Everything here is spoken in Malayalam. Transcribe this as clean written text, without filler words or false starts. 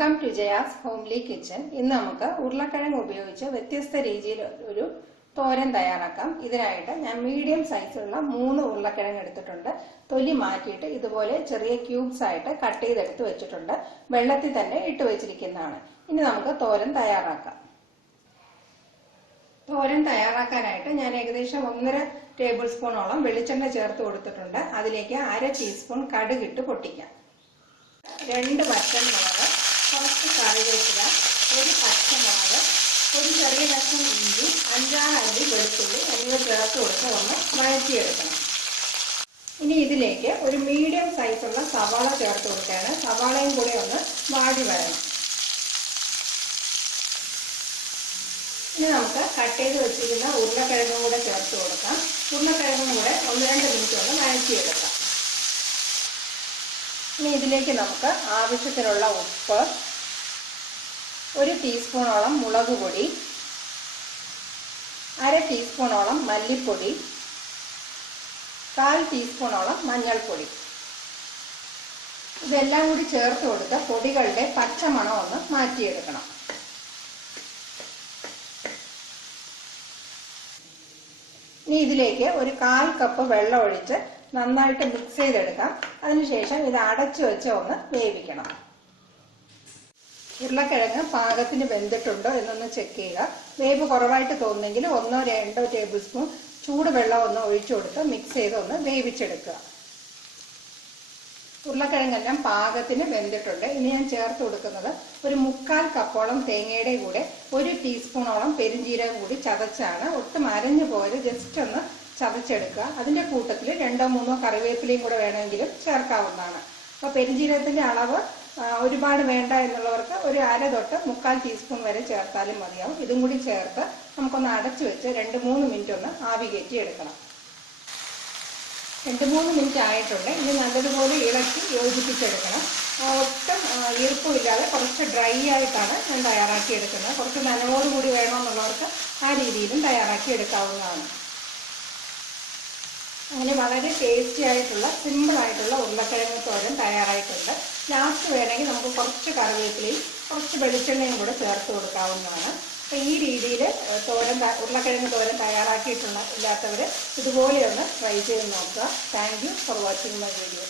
Welcome to Jaya's homely kitchen. ഇന്ന് നമുക്ക് ഉരുളക്കിഴങ്ങ് ഉപയോഗിച്ച് വ്യത്യസ്ത രീതിയിൽ ഒരു തോരൻ തയ്യാറാക്കാം. ഇതിനായിട്ട് ഞാൻ മീഡിയം സൈസുള്ള 3 ഉരുളക്കിഴങ്ങ് എടുത്തിട്ടുണ്ട്. തൊലി മാറ്റിയിട്ട് ഇതുപോലെ ചെറിയ ക്യൂബ്സ് ആയിട്ട് കട്ട് ചെയ്തെടുത്ത് വെച്ചിട്ടുണ്ട്. വെള്ളത്തിൽ തന്നെ ഇട്ട് വെച്ചിരിക്കുന്നതാണ്. ഇനി നമുക്ക് തോരൻ തയ്യാറാക്കാം. തോരൻ തയ്യാറാക്കാനായിട്ട് ഞാൻ ഏകദേശം 1.5 ടേബിൾ സ്പൂണോളം വെളിച്ചെണ്ണ ചേർത്ത് കൊടുത്തിട്ടുണ്ട്. അതിലേക്ക് 1/2 ടീസ്പൂൺ കടുകിട്ട് പൊട്ടിക്കാം. 2 വറ്റൽമുളക്, കുറച്ച് കറിവേപ്പില, 1 പച്ചമുളക്, ഒരു ചെറിയ കഷ്ണം ഇഞ്ചി, 5-6 അല്ലി വെളുത്തുള്ളി എന്നിവ ചേർത്ത് കൊടുത്ത് ഒന്ന് വഴറ്റിയെടുക്കണം. ഇനി ഇതിലേക്ക് ഒരു മീഡിയം സൈസുള്ള സവാള ചേർത്ത് കൊടുക്കുകയാണ്. സവാളയും കൂടെ ഒന്ന് വാടി വരണം. ഇനി നമുക്ക് കട്ട് ചെയ്ത് വെച്ചിരിക്കുന്ന ഉരുളക്കിഴങ്ങും കൂടെ ചേർത്ത് കൊടുക്കാം. ഉരുളക്കിഴങ്ങും കൂടെ 1-2 മിനിറ്റ് ഒന്ന് വഴറ്റിയെടുക്കാം. ഇനി ഇതിലേക്ക് നമുക്ക് ആവശ്യത്തിനുള്ള ഉപ്പ്, 1 ടീസ്പൂണോളം മുളക് പൊടി, 1/2 ടീസ്പൂണോളം മല്ലിപ്പൊടി, 1/4 ടീസ്പൂണോളം മഞ്ഞൾപ്പൊടി ഇതെല്ലാം കൂടി ചേർത്ത് കൊടുത്ത് പൊടികളുടെ പച്ചമണം ഒന്ന് മാറ്റിയെടുക്കണം. ഇനി ഇതിലേക്ക് ഒരു 1/4 കപ്പ് വെള്ളം ഒഴിച്ച് നന്നായിട്ട് മിക്സ് ചെയ്തെടുക്കാം. അതിനുശേഷം ഇത് അടച്ചു വെച്ച് ഒന്ന് വേവിക്കണം. ഉരുളക്കിഴങ്ങ് പാകത്തിന് വെന്തിട്ടുണ്ടോ എന്നൊന്ന് ചെക്ക് ചെയ്യുക. വേവ് കുറവായിട്ട് തോന്നുന്നെങ്കിൽ 1-2 ടേബിൾ സ്പൂൺ ചൂടുവെള്ളം ഒന്ന് ഒഴിച്ചു കൊടുത്ത് മിക്സ് ചെയ്ത് ഒന്ന് വേവിച്ചെടുക്കുക. ഉരുളക്കിഴങ്ങെല്ലാം പാകത്തിന് വെന്തിട്ടുണ്ട്. ഇനി ഞാൻ ചേർത്ത് കൊടുക്കുന്നത് ഒരു 1/4 കപ്പോളം തേങ്ങയുടെ കൂടെ 1 ടീസ്പൂണോളം പെരുംജീരകം കൂടി ചതച്ചാണ്. ഒട്ടും അരഞ്ഞു പോയത് ജസ്റ്റ് ഒന്ന് ചതച്ചെടുക്കുക. അതിൻ്റെ കൂട്ടത്തിൽ 2-3 കറിവേപ്പിലയും കൂടെ വേണമെങ്കിലും ചേർക്കാവുന്നതാണ്. അപ്പോൾ പെരുംജീരകത്തിൻ്റെ അളവ് ഒരുപാട് വേണ്ട എന്നുള്ളവർക്ക് ഒരു 1/2 തൊട്ട് 1/4 ടീസ്പൂൺ വരെ ചേർത്താലും മതിയാവും. ഇതും കൂടി ചേർത്ത് നമുക്കൊന്ന് അടച്ചു വെച്ച് 2-3 മിനിറ്റ് ഒന്ന് ആവി കയറ്റി എടുക്കണം. 2-3 മിനിറ്റ് ആയിട്ടുണ്ട്. ഇനി നല്ലതുപോലെ ഇളക്കി യോജിപ്പിച്ചെടുക്കണം. ഒട്ടും ഈർപ്പമില്ലാതെ കുറച്ച് ഡ്രൈ ആയിട്ടാണ് ഞാൻ തയ്യാറാക്കി എടുക്കുന്നത്. കുറച്ച് നനവോടുകൂടി വേണമെന്നുള്ളവർക്ക് ആ രീതിയിലും തയ്യാറാക്കി എടുക്കാവുന്നതാണ്. അങ്ങനെ വളരെ ടേസ്റ്റി ആയിട്ടുള്ള സിമ്പിളായിട്ടുള്ള ഉരുളക്കിഴങ്ങ് തോരൻ തയ്യാറായിട്ടുണ്ട്. ലാസ്റ്റ് വേണമെങ്കിൽ നമുക്ക് കുറച്ച് കറിവേപ്പിലയും കുറച്ച് വെളിച്ചെണ്ണയും കൂടെ ചേർത്ത് കൊടുക്കാവുന്നതാണ്. അപ്പോൾ ഈ രീതിയിൽ ഉരുളക്കിഴങ്ങ് തോരൻ ഇല്ലാത്തവർ ഇതുപോലെ ഒന്ന് ട്രൈ ചെയ്ത് നോക്കുക. Thank you for watching my video.